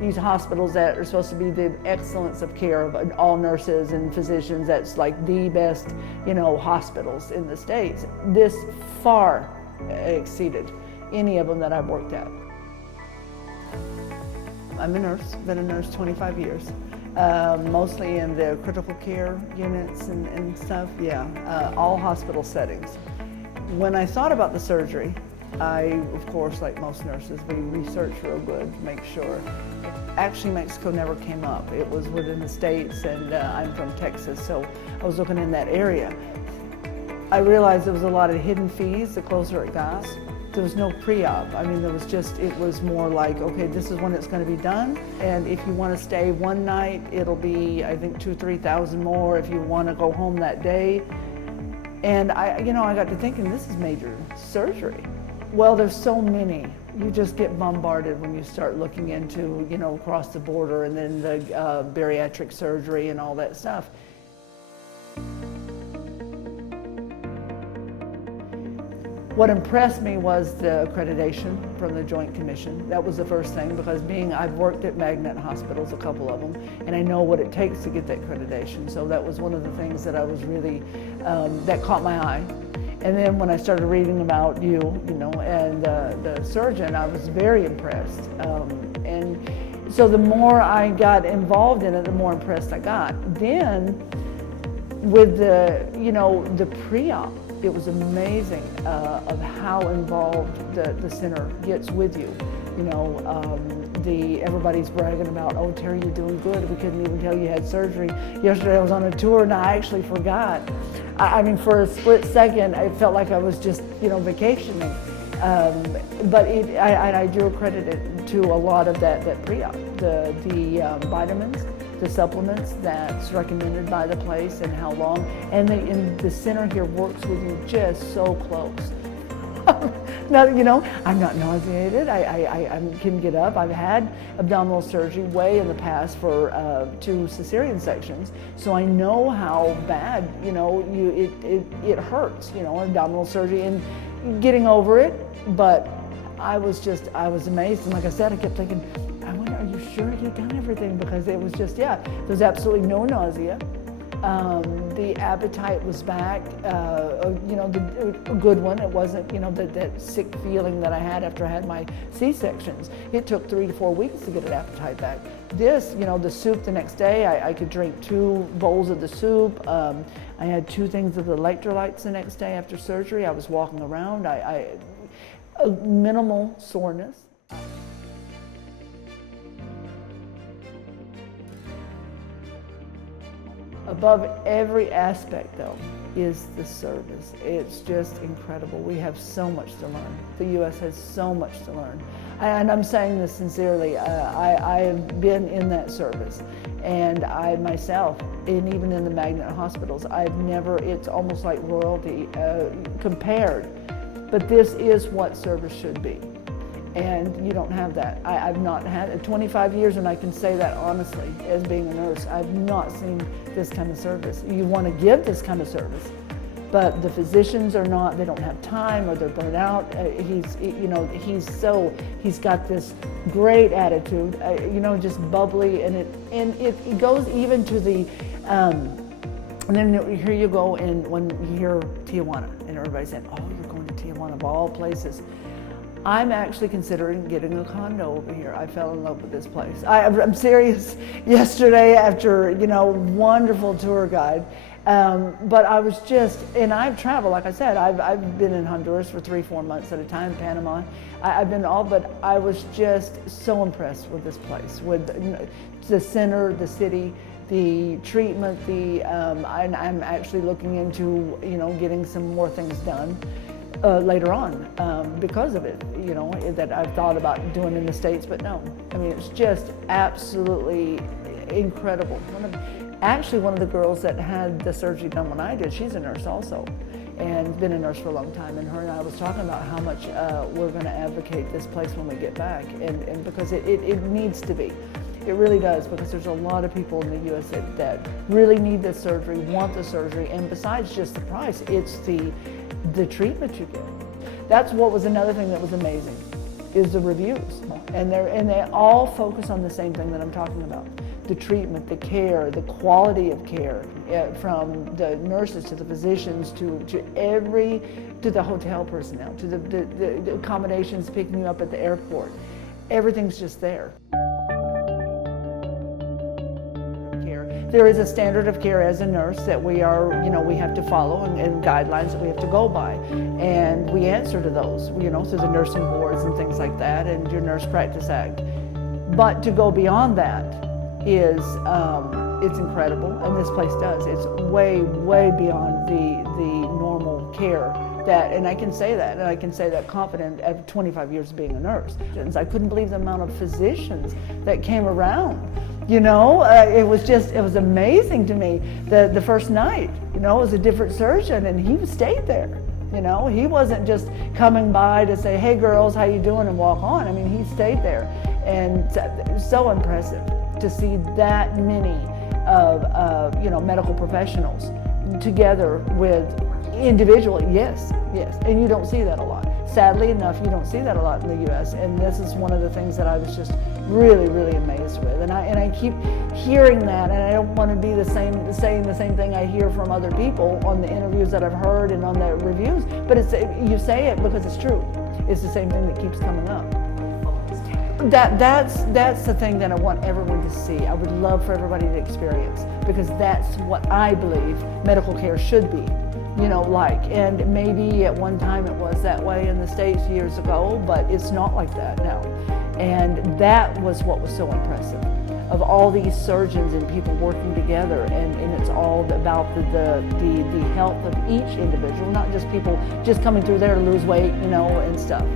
these hospitals that are supposed to be the excellence of care of all nurses and physicians, that's like the best, hospitals in the States. This far exceeded any of them that I've worked at. I'm a nurse, been a nurse 25 years. Mostly in the critical care units and stuff, all hospital settings. When I thought about the surgery, I, of course, like most nurses, we researched real good to make sure. Actually, Mexico never came up. It was within the States, and I'm from Texas, so I was looking in that area. I realized there was a lot of hidden fees the closer it got. There was no pre-op. I mean, it was more like, okay, this is when it's going to be done, and if you want to stay one night, it'll be, I think, $2,000 to $3,000 more if you want to go home that day. And I got to thinking, this is major surgery. Well, there's so many. You just get bombarded when you start looking into, across the border, and then the bariatric surgery and all that stuff. What impressed me was the accreditation from the Joint Commission. That was the first thing, because I've worked at magnet hospitals, a couple of them, and I know what it takes to get that accreditation. So that was one of the things that I was really, that caught my eye. And then when I started reading about you, and the surgeon, I was very impressed. And so the more I got involved in it, the more impressed I got. Then with the pre-op, it was amazing of how involved the center gets with you. Everybody's bragging about, oh, Terri, you're doing good. We couldn't even tell you had surgery. Yesterday I was on a tour and I actually forgot. I mean, for a split second, I felt like I was just, vacationing. But I do credit it to a lot of that pre-op, the vitamins, the supplements that's recommended by the place, and how long. And the center here works with you just so close. Now, I'm not nauseated. I can get up. I've had abdominal surgery way in the past for 2 cesarean sections, so I know how bad, it hurts, abdominal surgery, and getting over it. But I was amazed, and like I said, I kept thinking, I wonder, are you sure you've done everything? Because it was just, there's absolutely no nausea. The appetite was back, a good one. It wasn't, that sick feeling that I had after I had my C-sections. It took 3 to 4 weeks to get an appetite back. This, the soup the next day, I could drink 2 bowls of the soup. I had 2 things of the electrolytes the next day after surgery. I was walking around. Minimal soreness. Above every aspect, though, is the service. It's just incredible. We have so much to learn. The U.S. has so much to learn. And I'm saying this sincerely. I have been in that service, and I myself, and even in the magnet hospitals, it's almost like royalty compared. But this is what service should be. And you don't have that. I've not had it 25 years, and I can say that honestly as being a nurse. I've not seen this kind of service. You want to give this kind of service, but the physicians are not, they don't have time, or they're burnt out. He's got this great attitude, just bubbly, and it goes even to the, and then here you go, and when you hear Tijuana, and everybody's saying, oh, you're going to Tijuana of all places. I'm actually considering getting a condo over here. I fell in love with this place. I'm serious. Yesterday, after, wonderful tour guide, but I was just, and I've traveled, like I said, I've been in Honduras for 3-4 months at a time, Panama. I've been but I was just so impressed with this place, with the center, the city, the treatment, I'm actually looking into, getting some more things done. Later on, because of it, that I've thought about doing in the States, but no. I mean, it's just absolutely incredible. One of the girls that had the surgery done when I did, she's a nurse also, and been a nurse for a long time, and her and I was talking about how much we're going to advocate this place when we get back, and because it needs to be. It really does, because there's a lot of people in the U.S. that really need this surgery, want the surgery, and besides just the price, it's the treatment you get. That's what was another thing that was amazing. is the reviews. And they all focus on the same thing that I'm talking about. The treatment, the care, the quality of care, from the nurses to the physicians to the hotel personnel, to the accommodations picking you up at the airport. Everything's just there. There is a standard of care as a nurse that we have to follow and guidelines that we have to go by. And we answer to those, through the nursing boards and things like that and your Nurse Practice Act. But to go beyond that is, it's incredible, and this place does. It's way, way beyond the normal care. And I can say that, and I can say that confident after 25 years of being a nurse. I couldn't believe the amount of physicians that came around. It was amazing to me. The first night, it was a different surgeon, and he stayed there. He wasn't just coming by to say, "Hey girls, how you doing?" and walk on. I mean, he stayed there, and it was so impressive to see that many of medical professionals together with individually. Yes, and you don't see that a lot. Sadly enough, you don't see that a lot in the U.S. And this is one of the things that I was just really, really amazed with. And I keep hearing that, and I don't want to be saying the same thing I hear from other people on the interviews that I've heard and on the reviews. But you say it because it's true. It's the same thing that keeps coming up. That's the thing that I want everyone to see. I would love for everybody to experience, because that's what I believe medical care should be. And maybe at one time it was that way in the States years ago, but it's not like that now. And that was what was so impressive, of all these surgeons and people working together, and it's all about the health of each individual, not just people just coming through there to lose weight, and stuff.